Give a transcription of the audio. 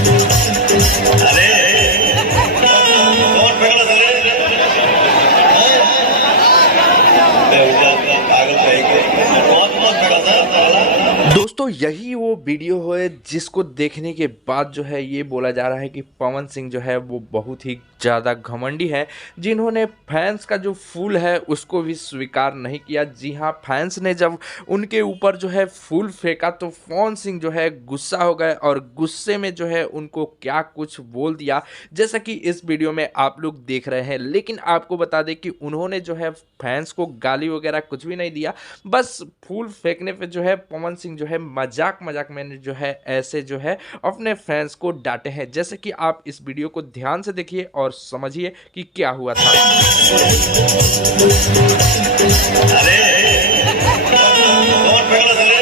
अरे कौन पकड़ा था रे? पागल कहेंगे, कौन पकड़ा था साला? दोस्तों यही वो वीडियो है जिसको देखने के बाद जो है ये बोला जा रहा है कि पवन सिंह जो है वो बहुत ही ज़्यादा घमंडी है, जिन्होंने फैंस का जो फूल है उसको भी स्वीकार नहीं किया। जी हाँ, फैंस ने जब उनके ऊपर जो है फूल फेंका तो पवन सिंह जो है गुस्सा हो गए और गुस्से में जो है उनको क्या कुछ बोल दिया, जैसा कि इस वीडियो में आप लोग देख रहे हैं। लेकिन आपको बता दें कि उन्होंने जो है फैंस को गाली वगैरह कुछ भी नहीं दिया, बस फूल फेंकने पे जो है पवन सिंह जो है मजाक में जो है ऐसे जो है अपने फैंस को डांटे हैं। जैसे कि आप इस वीडियो को ध्यान से देखिए और समझिए कि क्या हुआ था। अरे कौन पकड़ा था रे?